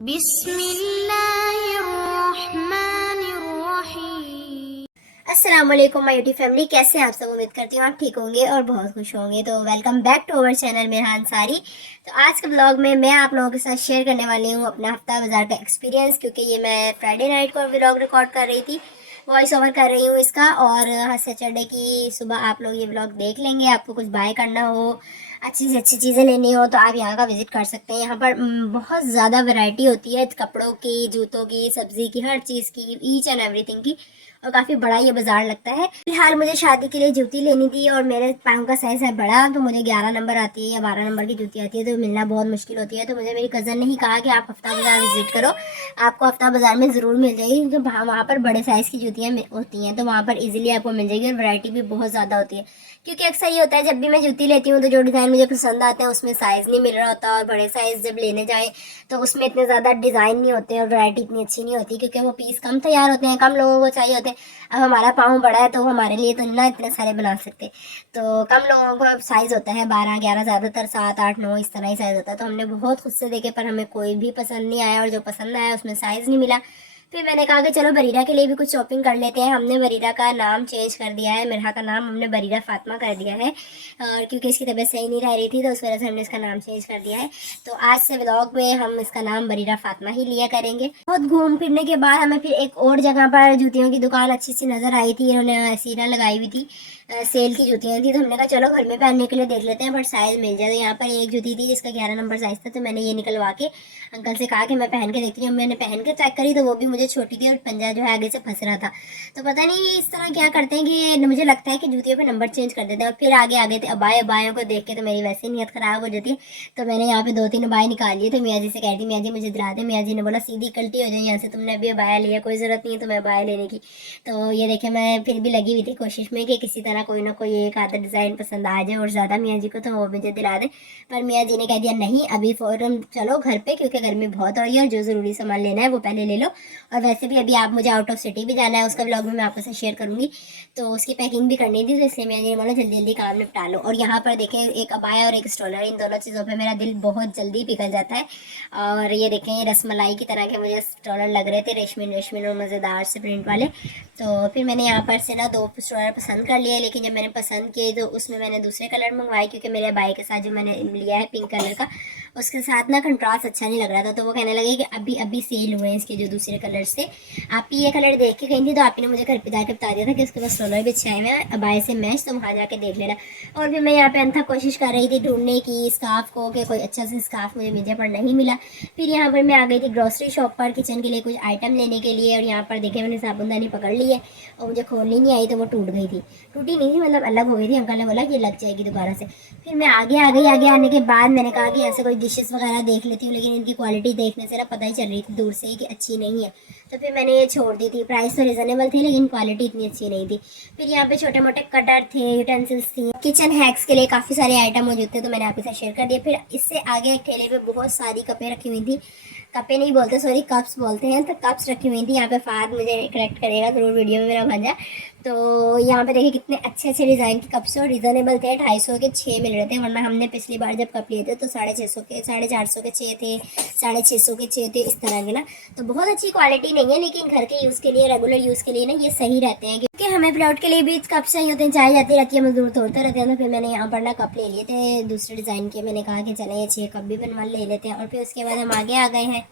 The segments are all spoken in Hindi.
बिस्मिल्लाहिर्रहमानिर्रहीम। अस्सलाम वालेकुम माय यूट्यूब फैमिली, कैसे हैं आप सब। उम्मीद करती हूँ आप ठीक होंगे और बहुत खुश होंगे। तो welcome back to our channel मेरा अंसारी। तो आज के ब्लॉग में मैं आप लोगों के साथ शेयर करने वाली हूँ अपना हफ्ता बाजार का एक्सपीरियंस, क्योंकि ये मैं फ्राइडे नाइट को व्लॉग रिकॉर्ड कर रही थी, वॉइस ओवर कर रही हूँ इसका। और सैटरडे की सुबह आप लोग ये व्लॉग देख लेंगे। आपको कुछ बाय करना हो, अच्छी से अच्छी चीज़ें लेनी हो, तो आप यहाँ का विज़िट कर सकते हैं। यहाँ पर बहुत ज़्यादा वैरायटी होती है कपड़ों की, जूतों की, सब्ज़ी की, हर चीज़ की, ईच एंड एवरीथिंग की। और काफ़ी बड़ा ये बाज़ार लगता है। फिलहाल मुझे शादी के लिए जूती लेनी थी और मेरे पाँव का साइज़ है बड़ा, तो मुझे 11 नंबर आती है या 12 नंबर की जूती आती है, तो मिलना बहुत मुश्किल होती है। तो मुझे मेरी कज़न ने ही कहा कि आप हफ्ता बाज़ार विज़िट करो, आपको हफ्ता बाज़ार में ज़रूर मिल जाएगी, क्योंकि वहाँ पर बड़े साइज़ की जूतियाँ होती हैं, तो वहाँ पर ईजिली आपको मिल जाएगी और वैरायटी भी बहुत ज़्यादा होती है। क्योंकि अक्सर ये होता है जब भी मैं जूती लेती हूँ तो जो डिज़ाइन मुझे पसंद आते हैं उसमें साइज़ नहीं मिल रहा होता, और बड़े साइज़ जब लेने जाएं तो उसमें इतने ज़्यादा डिज़ाइन नहीं होते और वैरायटी इतनी अच्छी नहीं होती, क्योंकि वो पीस कम तैयार होते हैं, कम लोगों को चाहिए होते हैं। अब हमारा पाँव बड़ा है तो हमारे लिए तो ना इतने सारे बना सकते, तो कम लोगों को साइज़ होता है 12 11, ज़्यादातर 7 8 9 इस तरह ही साइज़ होता है। तो हमने बहुत खुद से देखे पर हमें कोई भी पसंद नहीं आया, और जो पसंद आया उसमें साइज़ नहीं मिला। फिर मैंने कहा कि चलो बरीरा के लिए भी कुछ शॉपिंग कर लेते हैं। हमने बरीरा का नाम चेंज कर दिया है, मिरहा का नाम हमने बरीरा फातिमा कर दिया है, और क्योंकि इसकी तबीयत सही नहीं रह रही थी तो उस वजह से हमने इसका नाम चेंज कर दिया है। तो आज से व्लॉग में हम इसका नाम बरीरा फातिमा ही लिया करेंगे। बहुत घूम फिरने के बाद हमें फिर एक और जगह पर जूतियों की दुकान अच्छी सी नज़र आई थी, इन्होंने सीना लगाई हुई थी, सेल की जूतियाँ थी। तो हमने कहा चलो घर में पहनने के लिए देख लेते हैं, बट साइज़ मिल जाए। तो यहाँ पर एक जूती थी जिसका 11 नंबर साइज़ था, तो मैंने ये निकलवा के अंकल से कहा कि मैं पहन के देखती हूँ। मैंने पहन के चेक करी तो वो भी मुझे छोटी थी और पंजा जो है आगे से फंस रहा था। तो पता नहीं इस तरह क्या करते हैं कि मुझे लगता है कि जूतियों पे नंबर चेंज कर देते हैं। और फिर आगे आगे थे अबायों को देख के तो मेरी वैसे ही नीयत ख़राब हो जाती है। तो मैंने यहाँ पे 2 3 अबाएँ निकाल लिए। तो मियाँ जी से कह रही थी मियाँ जी मुझे दिला दे। मियाँ जी ने बोला सीधी कल्टी हो जाए यहाँ से, तुमने अभी अबाया लिया, कोई ज़रूरत नहीं है तुम्हें अबाया लेने की। तो ये देखे मैं फिर भी लगी हुई थी कोशिश में कि किसी तरह कोई ना कोई एक आधा डिज़ाइन पसंद आ जाए और ज़्यादा मियाँ जी को तो वो मुझे दिला दे। पर मियाँ जी ने कह दिया नहीं, अभी फ़ौरन चलो घर पे, क्योंकि गर्मी बहुत हो रही है और जो ज़रूरी सामान लेना है वो पहले ले लो। और वैसे भी अभी आप मुझे आउट ऑफ सिटी भी जाना है, उसका व्लॉग भी मैं आपके साथ शेयर करूँगी, तो उसकी पैकिंग भी करनी थी। तो इसलिए मियाँ जी ने बोला जल्दी जल्दी काम निपटा लो। और यहाँ पर देखें एक अबाया और एक स्टोलर, इन दोनों चीज़ों पर मेरा दिल बहुत जल्दी पिघल जाता है। और ये देखें ये रसमलाई की तरह के मुझे स्टोलर लग रहे थे, रेशमी रेशमी और मज़ेदार से प्रिंट वाले। तो फिर मैंने यहाँ पर से ना 2 स्टोलर पसंद कर लिए, लेकिन जब मैंने पसंद किए तो उसमें मैंने दूसरे कलर मंगवाए, क्योंकि मेरे भाई के साथ जो मैंने लिया है पिंक कलर का, उसके साथ ना कंट्रास्ट अच्छा नहीं लग रहा था। तो वो कहने लगे कि अभी अभी सेल हुए हैं इसके जो दूसरे कलर से, आप ही ये कलर देख के गई थी तो आप ही ने मुझे घर पे जाके बता दिया था कि उसके पास स्टोलर भी अच्छे आए हुए हैं अबाए से मैच, तो वहाँ जाके देख लेना। और फिर मैं यहाँ पे अनथा कोशिश कर रही थी ढूंढने की स्कार्फ को, कि कोई अच्छा सा स्कार्फ मुझे मिल जाए, पर नहीं मिला। फिर यहाँ पर मैं आ गई थी ग्रॉसरी शॉप पर किचन के लिए कुछ आइटम लेने के लिए, और यहाँ पर देखे मैंने साबुनदानी पकड़ ली है और मुझे खोलनी नहीं आई, तो वो टूट गई थी। टूटी नहीं थी, मतलब अलग हो गई थी। अंकल ने बोला कि ये लग जाएगी दोबारा से। फिर मैं आगे आ गई। आगे आने के बाद मैंने कहा कि ऐसे कोई डिशेस वगैरह देख लेती हूँ, लेकिन इनकी क्वालिटी देखने से ना पता ही चल रही थी दूर से ही कि अच्छी नहीं है। तो फिर मैंने ये छोड़ दी थी। प्राइस तो रिजनेबल थी लेकिन क्वालिटी इतनी अच्छी नहीं थी। फिर यहाँ पे छोटे मोटे कटर थे, यूटेंसिल्स थी, किचन हैक्स के लिए काफ़ी सारे आइटम मौजूद थे, तो मैंने आपके साथ शेयर कर दिया। फिर इससे आगे ठेले पे बहुत सारी कपें रखी हुई थी, कपें नहीं बोलते सॉरी कप्स बोलते हैं, तो कप्स रखी हुई थी। यहाँ पे फाद मुझे करेक्ट करेगा जरूर वीडियो में मेरा भांजा। तो यहाँ पे देखिए कितने अच्छे अच्छे डिज़ाइन के कप्स और रिजनेबल थे, 250 के 6 मिल रहे थे, वरना हमने पिछली बार जब कप लिए थे तो 650 के 450 के 6 थे, 650 के 6 थे, इस तरह के ना। तो बहुत अच्छी क्वालिटी नहीं है, लेकिन घर के यूज़ के लिए, रेगुलर यूज़ के लिए ना ये सही रहते हैं, क्योंकि हमें प्लॉट के लिए भी कप चाहिए होते हैं, चाय जाती रहती है, मजदूर तोड़ते रहते हैं। तो फिर मैंने यहाँ पर ना कप ले लिए थे दूसरे डिज़ाइन के। मैंने कहा कि चले ये 6 कप भी बनवा ले लेते हैं। और फिर उसके बाद हम आगे आ गए हैं,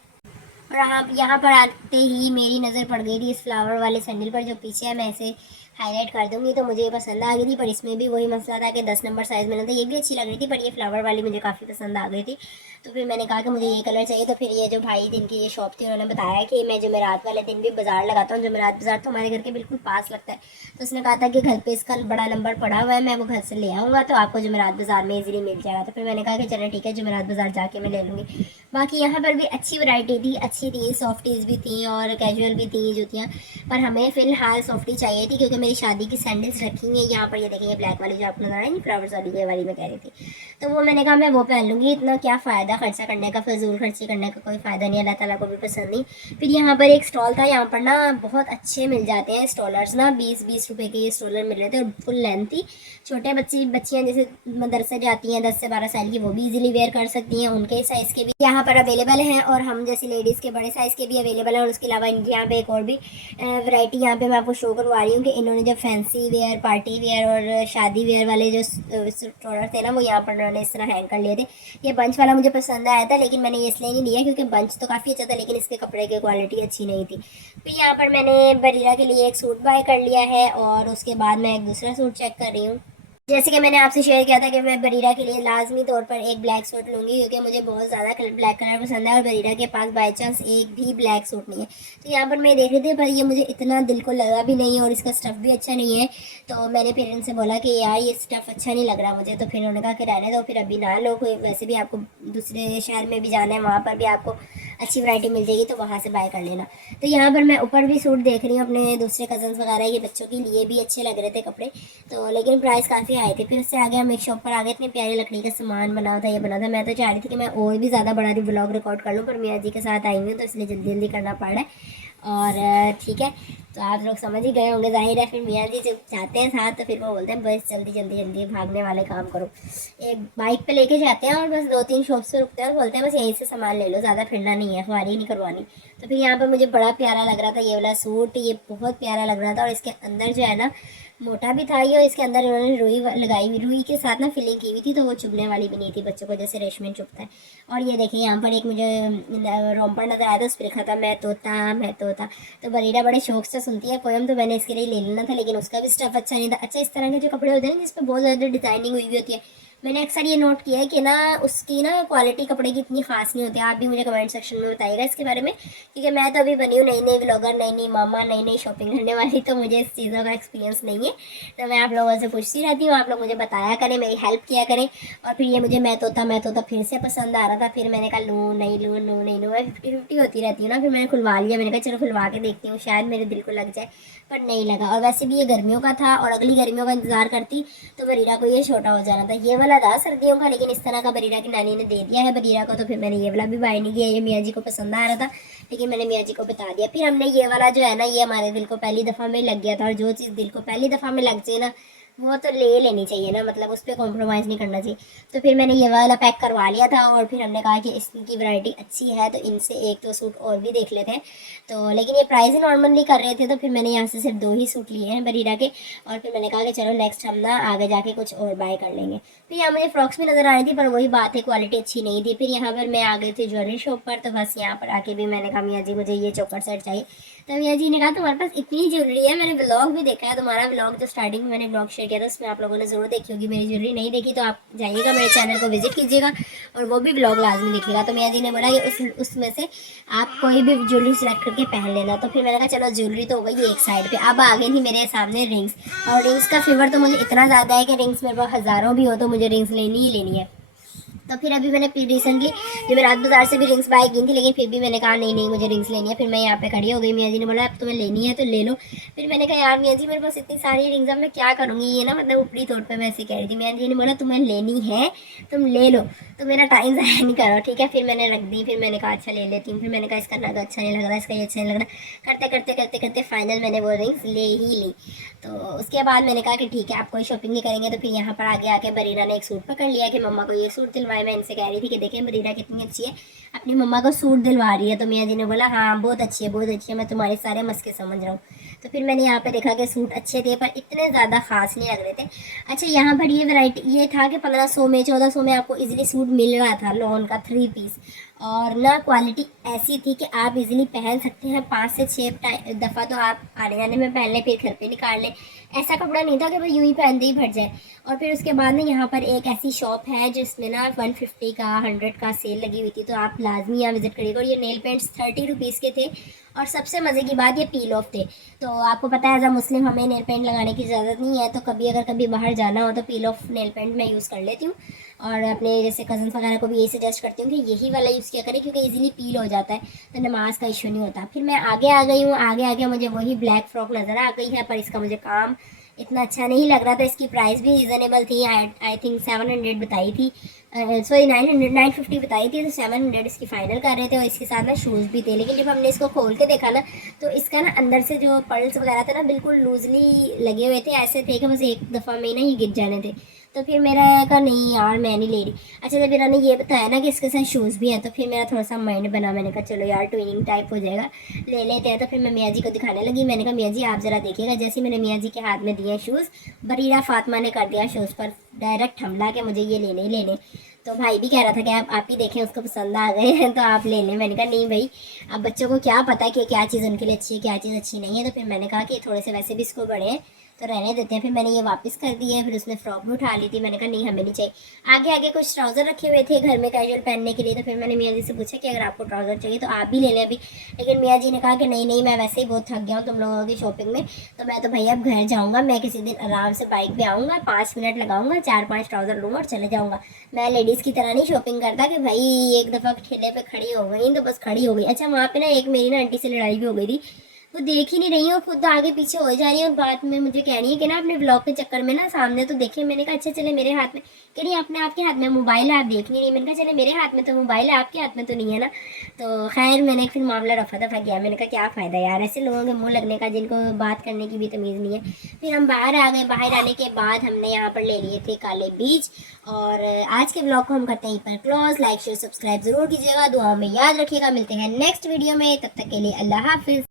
और यहाँ पर आते ही मेरी नज़र पड़ गई थी इस फ्लावर वाले सैंडल पर, जो पीछे है मैं इसे हाईलाइट कर दूंगी। तो मुझे ये पसंद आ गई थी, पर इसमें भी वही मसला था कि 10 नंबर साइज़ मिला था। ये भी अच्छी लग रही थी, पर ये फ्लावर वाली मुझे काफ़ी पसंद आ गई थी। तो फिर मैंने कहा कि मुझे ये कलर चाहिए। तो फिर ये जो भाई जिनकी ये शॉप थी उन्होंने बताया कि मैं जुमेरात वाले दिन भी बाज़ार लगाता हूँ। जुमेरात बाज़ार तो हमारे घर के बिल्कुल पास लगता है। तो उसने कहा था कि घर पे इसका बड़ा नंबर पड़ा हुआ है, मैं वो घर से ले आऊँगा तो आपको जुमेरात बाज़ार में ईजिली मिल जाएगा। तो फिर मैंने कहा कि चलो ठीक है, जुमेरात बाज़ार जाके मैं ले लूँगी। बाकी यहाँ पर भी अच्छी वैरायटी थी, अच्छी थी, सॉफ्टीज़ भी थी और कैजुअल भी थी जूतियाँ, पर हमें फ़िलहाल सॉफ्टी चाहिए थी, क्योंकि मेरी शादी की सैंडल्स रखी हुई है यहाँ पर, ये देखेंगे ब्लैक वाली जो आपको नजर आई फ्लावर्स वाली, ये वाली मैं कह रही थी। तो वो मैंने कहा मैं वो पहन लूँगी, इतना क्या फ़ायदा खर्चा करने का, फजूल खर्ची करने का कोई फ़ायदा नहीं, अल्लाह ताला को भी पसंद नहीं। फिर यहाँ पर एक स्टॉल था, यहाँ पर ना बहुत अच्छे मिल जाते हैं स्टॉलर्स ना, 20-20 रुपये के ये स्टॉलर मिल रहे थे और फुल लेंथ थी। छोटे बच्चियाँ जैसे मदरसे जाती हैं 10 से 12 साल की, वो भी इजीली वेयर कर सकती हैं, उनके साइज़ के भी यहाँ पर अवेलेबल हैं और हम जैसी लेडीज़ के बड़े साइज़ के भी अवेलेबल हैं। और उसके अलावा इनके यहाँ पे एक और भी वैरायटी यहाँ पे मैं आपको शो करवा रही हूँ कि इन्होंने जो फैंसी वेयर, पार्टी वेयर और शादी वेयर वाले जो स्टॉलर थे ना, वो यहाँ पर उन्होंने इस तरह हैंग कर लिए थे। ये बंच वाला मुझे पसंद आया था, लेकिन मैंने ये इसलिए नहीं लिया क्योंकि बंच तो काफ़ी अच्छा था, लेकिन इसके कपड़े की क्वालिटी अच्छी नहीं थी। फिर यहाँ पर मैंने बरीरा के लिए एक सूट बाय कर लिया है और उसके बाद मैं एक दूसरा सूट चेक कर रही हूँ। जैसे कि मैंने आपसे शेयर किया था कि मैं बरीरा के लिए लाजमी तौर पर एक ब्लैक सूट लूँगी, क्योंकि मुझे बहुत ज़्यादा ब्लैक कलर पसंद है और बरीरा के पास बाई चांस एक भी ब्लैक सूट नहीं है। तो यहाँ पर मैं देख रही थी, पर ये मुझे इतना दिल को लगा भी नहीं और इसका स्टफ़ भी अच्छा नहीं है। तो मैंने पेरेंट्स से बोला कि यार ये स्टफ़ अच्छा नहीं लग रहा मुझे, तो फिर उन्होंने कहा कि रहने दो, फिर अभी ना लो, कोई वैसे भी आपको दूसरे शहर में भी जाना है, वहाँ पर भी आपको अच्छी वैरायटी मिल जाएगी, तो वहाँ से बाय कर लेना। तो यहाँ पर मैं ऊपर भी सूट देख रही हूँ अपने दूसरे कज़न्स वगैरह, ये बच्चों के लिए भी अच्छे लग रहे थे कपड़े, तो लेकिन प्राइस काफ़ी आए थे। फिर उससे आगे हम एक शॉप पर आ गए, इतनी प्यारी लकड़ी का सामान बना था, ये बना था। मैं तो चाह रही थी कि मैं और भी ज़्यादा बड़ा व्लॉग रिकॉर्ड कर लूँ, पर मियाँ जी के साथ आई हुई हूँ तो इसलिए जल्दी जल्दी करना पड़ रहा है। और ठीक है, तो आप लोग समझ ही गए होंगे, जाहिर है। फिर मियाँ जी जब जाते हैं साथ तो फिर वो बोलते हैं बस जल्दी जल्दी जल्दी भागने वाले काम करो। एक बाइक पे लेके जाते हैं और बस 2-3 शॉप से रुकते हैं और बोलते हैं बस यहीं से सामान ले लो, ज़्यादा फिरना नहीं है, सवारी नहीं करवानी। तो फिर यहाँ पर मुझे बड़ा प्यारा लग रहा था ये वाला सूट, ये बहुत प्यारा लग रहा था और इसके अंदर जो है ना मोटा भी था ये, और इसके अंदर उन्होंने रुई लगाई हुई, रुई के साथ ना फिलिंग की हुई थी, तो वो चुभने वाली भी नहीं थी बच्चों को जैसे रेशमी चुभता है। और ये देखिए यहाँ पर एक मुझे रोम्पर नजर आया था, उस पर लिखा था मैं तोता मैं तोता। तो बरीरा बड़े शौक से सुनती है पोयम, तो मैंने इसके लिए ले लेना था, लेकिन उसका भी स्टफ अच्छा नहीं था। अच्छा, इस तरह के जो कपड़े होते हैं जिसपे बहुत ज़्यादा डिजाइनिंग हुई होती है, मैंने अक्सर ये नोट किया है कि ना उसकी ना क्वालिटी कपड़े की इतनी खास नहीं होती। आप भी मुझे कमेंट सेक्शन में बताइएगा इसके बारे में, क्योंकि मैं तो अभी बनी हूँ नई नई व्लॉगर, नई नई मामा, नई नई शॉपिंग करने वाली, तो मुझे इस चीज़ों का एक्सपीरियंस नहीं है। तो मैं आप लोगों से पूछती रहती हूँ, आप लोग मुझे बताया करें, मेरी हेल्प किया करें। और फिर ये मुझे मैं तोता फिर से पसंद आ रहा था, फिर मैंने कहा लूँ नहीं लूँ, लूँ नहीं लूँ, मैं 50-50 होती रहती हूँ ना। फिर मैंने खुलवा लिया, मैंने कहा चलो खुलवा के देखती हूँ, शायद मेरे दिल को लग जाए, पर नहीं लगा। और वैसे भी ये गर्मियों का था और अगली गर्मियों का इंतजार करती तो बरीरा को ये छोटा हो जाना था। ये वाला था सर्दियों का, लेकिन इस तरह का बरीरा की नानी ने दे दिया है बरीरा को, तो फिर मैंने ये वाला भी बाय नहीं किया। ये मियाँ जी को पसंद आ रहा था, लेकिन मैंने मियाँ जी को बता दिया। फिर हमने ये वाला जो है ना, ये हमारे दिल को पहली दफ़ा में लग गया था, और जो चीज़ दिल को पहली दफ़ा में लग जाए ना वो तो ले लेनी चाहिए ना, मतलब उस पर कॉम्प्रोमाइज़ नहीं करना चाहिए। तो फिर मैंने ये वाला पैक करवा लिया था और फिर हमने कहा कि इसकी वैरायटी अच्छी है तो इनसे एक तो सूट और भी देख लेते हैं। तो लेकिन ये प्राइस ही नॉर्मली कर रहे थे, तो फिर मैंने यहाँ से सिर्फ 2 ही सूट लिए हैं बरीरा के। और फिर मैंने कहा कि चलो नेक्स्ट हम ना आगे जाके कुछ और बाय कर लेंगे। फिर यहाँ मुझे फ्रॉक्स भी नज़र आ रही थी, पर वही बात है क्वालिटी अच्छी नहीं थी। फिर यहाँ पर मैं आ गई थी ज्वेलरी शॉप पर, तो बस यहाँ पर आके भी मैंने कहा मियाँ जी मुझे ये चोकर सेट चाहिए। तो मियाँ जी ने कहा तुम्हारे पास इतनी ज्वेलरी है, मैंने ब्लॉग भी देखा है तुम्हारा, ब्लॉग जो स्टार्टिंग में मैंने ब्लॉग शेयर किया था उसमें आप लोगों ने ज़रूर देखी होगी। मेरी ज्वेलरी नहीं देखी तो आप जाइएगा मेरे चैनल को विजिट कीजिएगा और वो भी ब्लॉग लाजमी देखिएगा। तो मियाँ जी ने बोला कि उसमें से आप कोई भी ज्वेलरी सेलेक्ट करके पहन लेना। तो फिर मैंने कहा चलो ज्वेलरी तो हो गई एक साइड पे, अब आ गई थी मेरे सामने रिंग्स। और रिंग्स का फेवर तो मुझे इतना ज़्यादा है कि रिंग्स मेरे पास हज़ारों भी हो तो मुझे रिंग्स लेनी ही लेनी है। तो फिर अभी मैंने रिसेंटली जब मैं रात बाजार से भी रिंग्स बाय की थी, लेकिन फिर भी मैंने कहा नहीं नहीं मुझे रिंग्स लेनी है। फिर मैं यहाँ पे खड़ी हो गई, मियाँ जी ने बोला अब तुम्हें लेनी है तो ले लो। फिर मैंने कहा यार मियाँ जी मेरे पास इतनी सारी रिंग्स अब मैं क्या करूँगी, ये ना मतलब ऊपरी तौर पे मैं ऐसे कह रही थी। मियाँ जी ने बोला तुम्हें लेनी है तुम ले लो, तो मेरा टाइम ज़ाया नहीं करो, ठीक है। फिर मैंने रख दी, फिर मैंने कहा अच्छा ले लेती हूँ। फिर मैंने कहा इसका नग अच्छा नहीं लग रहा, इसका ये अच्छा नहीं लग रहा, करते करते करते करते फाइनल मैंने वो रिंग्स ले ही ली। तो उसके बाद मैंने कहा कि ठीक है आप कोई शॉपिंग नहीं करेंगे। तो फिर यहाँ पर आगे आके बरीना ने एक सूट पकड़ लिया कि मम्मा को ये सूट दिलवाए। मैं इनसे कह रही थी कि देखें बरीना कितनी अच्छी है, अपनी मम्मा को सूट दिलवा रही है। तो मियाँ जी ने बोला हाँ बहुत अच्छी है बहुत अच्छी है, मैं तुम्हारे सारे मस्के समझ रहा हूँ। तो फिर मैंने यहाँ पे देखा कि सूट अच्छे थे पर इतने ज़्यादा खास नहीं लग रहे थे। अच्छा, यहाँ पर ये वैरायटी ये था कि 1500 में 1400 में आपको इजीली सूट मिल रहा था, लॉन का 3 पीस, और ना क्वालिटी ऐसी थी कि आप इजीली पहन सकते हैं 5 से 6 दफ़ा, तो आप आने जाने में पहन लें फिर घर पे निकाल लें। ऐसा कपड़ा नहीं था कि भाई यूँ ही पहनते ही फट जाए। और फिर उसके बाद ना यहाँ पर एक ऐसी शॉप है जिसमें ना 150 का 100 का सेल लगी हुई थी, तो आप लाजमी यहाँ विजिट करिएगा। और ये नेल पेंट्स 30 रुपीज़ के थे और सबसे मज़े की बात ये पील ऑफ थे। तो आपको पता है एज अ मुस्लिम हमें नेल पेंट लगाने की ज़रूरत नहीं है, तो कभी अगर कभी बाहर जाना हो तो पील ऑफ नेल पेंट मैं यूज़ कर लेती हूँ। और अपने जैसे कज़न्स वगैरह को भी यही सजेस्ट करती हूँ कि यही वाला यूज़ किया करें, क्योंकि इजीली पील हो जाता है, तो नमाज का इशू नहीं होता। फिर मैं आगे आ गई हूँ, आगे आगे मुझे वही ब्लैक फ्रॉक नज़र आ गई है, पर इसका मुझे काम इतना अच्छा नहीं लग रहा था। इसकी प्राइस भी रीज़नेबल थी, आई थिंक 700 बताई थी, सॉरी 950 बताई थी, तो 700 इसकी फ़ाइनल कर रहे थे, और इसके साथ ना शूज़ भी थे। लेकिन जब हमने इसको खोल के देखा ना, तो इसका ना अंदर से जो पर्ल्स वगैरह थे ना बिल्कुल लूजली लगे हुए थे, ऐसे थे कि बस एक दफ़ा में ही ना ही गिर जाने थे। तो फिर मेरा कहा नहीं यार मैं नहीं ले रही। अच्छा, जब इन्होंने ये बताया ना कि इसके साथ शूज़ भी हैं, तो फिर मेरा थोड़ा सा माइंड बना, मैंने कहा चलो यार ट्विनिंग टाइप हो जाएगा, ले लेते हैं। तो फिर मैं मियाँ जी को दिखाने लगी, मैंने कहा मियाँ जी आप ज़रा देखिएगा। जैसे मैंने मियाँ जी के हाथ में दिए शूज़, बरीरा फातिमा ने कर दिया शूज़ पर डायरेक्ट हमला कि मुझे ये लेने ही लेने। तो भाई भी कह रहा था कि आप ही देखें, उसको पसंद आ गए हैं तो आप ले लें। मैंने कहा नहीं भाई, अब बच्चों को क्या पता है कि क्या चीज़ उनके लिए अच्छी है, क्या चीज़ अच्छी नहीं है। तो फिर मैंने कहा कि थोड़े से वैसे भी इसको बड़े हैं तो रहने देते हैं। फिर मैंने ये वापस कर दी है। फिर उसने फ्रॉक भी उठा ली थी, मैंने कहा नहीं हमें नहीं चाहिए। आगे आगे कुछ ट्राउज़र रखे हुए थे घर में कैजुअल पहनने के लिए, तो फिर मैंने मियाँ जी से पूछा कि अगर आपको ट्राउज़र चाहिए तो आप भी ले लें अभी। लेकिन मियाँ जी ने कहा कि नहीं नहीं, मैं वैसे ही बहुत थक गया हूँ तुम लोगों की शॉपिंग में, तो मैं तो भैया अब घर जाऊँगा, मैं किसी दिन आराम से बाइक पे आऊँगा, 5 मिनट लगाऊंगा, 4-5 ट्राउज़र लूँगा और चले जाऊँगा। मैं लेडीज़ की तरह नहीं शॉपिंग करता कि भाई एक दफ़ा ठेले पे खड़ी हो गई तो बस खड़ी हो गई। अच्छा, वहाँ पे ना एक मेरी ना आंटी से लड़ाई भी हो गई थी, वो देख ही नहीं रही है, खुद आगे पीछे हो जा रही है, और बाद में मुझे कह रही है कि ना अपने ब्लॉग के चक्कर में ना सामने तो देखे। मैंने कहा अच्छा चले मेरे हाथ में, कह रही अपने आपके हाथ में मोबाइल है आप देख नहीं रही। मैंने कहा चले मेरे हाथ में तो मोबाइल है, आपके हाथ में तो नहीं है ना। तो खैर मैंने फिर मामला रफा दफा किया। मैंने कहा क्या फ़ायदा यार ऐसे लोगों के मुँह लगने का जिनको बात करने की भी तमीज़ नहीं है। फिर हम बाहर आ गए, बाहर आने के बाद हमने यहाँ पर ले लिए थे काले बीज। और आज के ब्लॉग को हम करते हैं यहीं पर क्लोज। लाइक शेयर सब्सक्राइब ज़रूर कीजिएगा, दुआओं में याद रखिएगा। मिलते हैं नेक्स्ट वीडियो में, तब तक के लिए अल्लाह हाफिज़।